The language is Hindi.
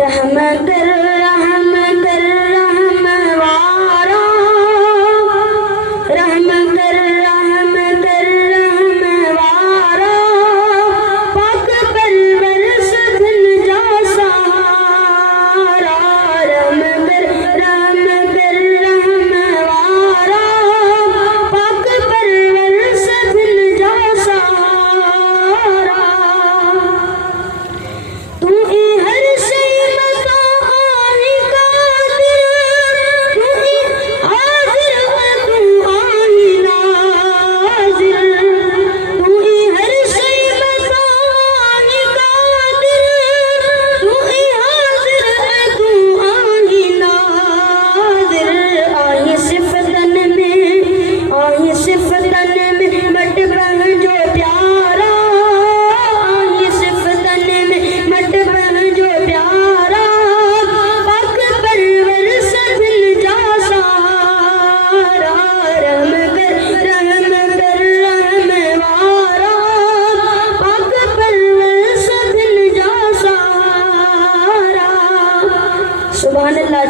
रहमत रहमत रहमवारा रहमत रहमत रहमवारा पाक परवर सदन जा सहारा रहमत रहमत रहमवारा पाक परवर सदन जा सहारा तू ही हर शय बता आही कादिर तू ही हाजिर व तू आही नाजिर तू ही हर शय बता आही कादिर तू ही हाजिर व तू आही नाजिर आही सिफतन में मट बन जो प्यारा आही सिफतन में मट बन जो प्यारा पाक परवर सदन जा सहारा रहमत रहमत रहमवारा पाक परवर सदन जा सहारा सुभान अल्लाह।